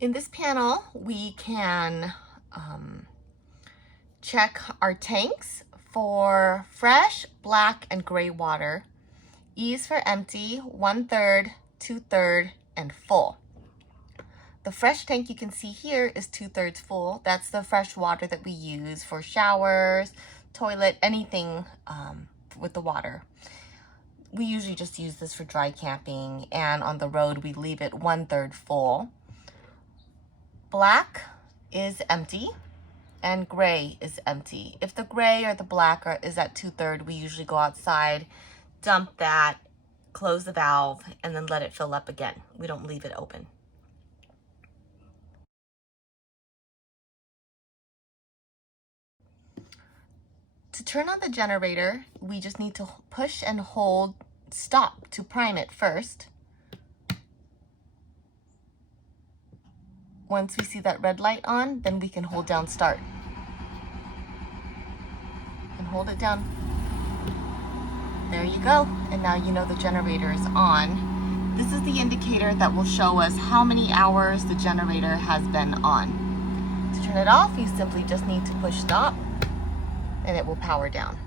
In this panel, we can check our tanks for fresh, black, and gray water. E is for empty, 1/3, 2/3, and full. The fresh tank you can see here is 2/3 full. That's the fresh water that we use for showers, toilet, anything with the water. We usually just use this for dry camping, and on the road we leave it 1/3 full. Black is empty and gray is empty. If the gray or the black is at 2/3, we usually go outside, dump that, close the valve, and then let it fill up again. We don't leave it open. To turn on the generator, we just need to push and hold stop to prime it first. Once we see that red light on, then we can hold down start. And hold it down. There you go. And now you know the generator is on. This is the indicator that will show us how many hours the generator has been on. To turn it off, you simply just need to push stop and it will power down.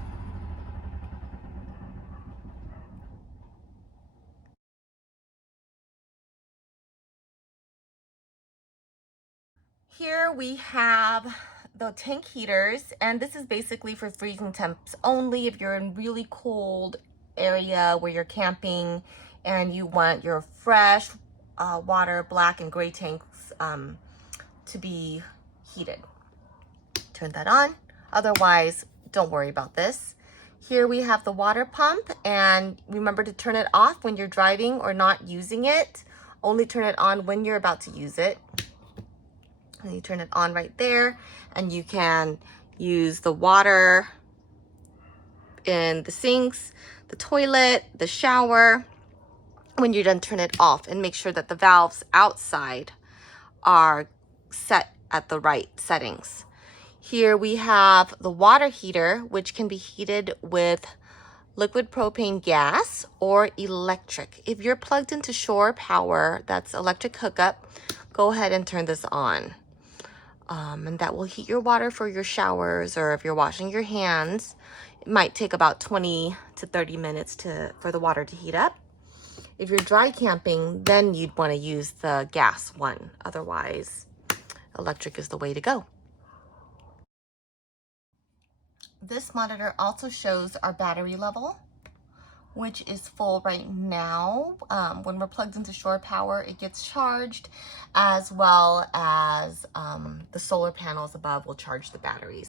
Here we have the tank heaters, and this is basically for freezing temps only. If you're in really cold area where you're camping and you want your fresh water, black and gray tanks to be heated. Turn that on. Otherwise, don't worry about this. Here we have the water pump, and remember to turn it off when you're driving or not using it. Only turn it on when you're about to use it. And you turn it on right there, and you can use the water in the sinks, the toilet, the shower. When you're done, turn it off and make sure that the valves outside are set at the right settings. Here we have the water heater, which can be heated with liquid propane gas or electric. If you're plugged into shore power, that's electric hookup, go ahead and turn this on. And that will heat your water for your showers, or if you're washing your hands. It might take about 20 to 30 minutes for the water to heat up. If you're dry camping, then you'd want to use the gas one. Otherwise, electric is the way to go. This monitor also shows our battery level, which is full right now. When we're plugged into shore power, it gets charged, as well as the solar panels above will charge the batteries.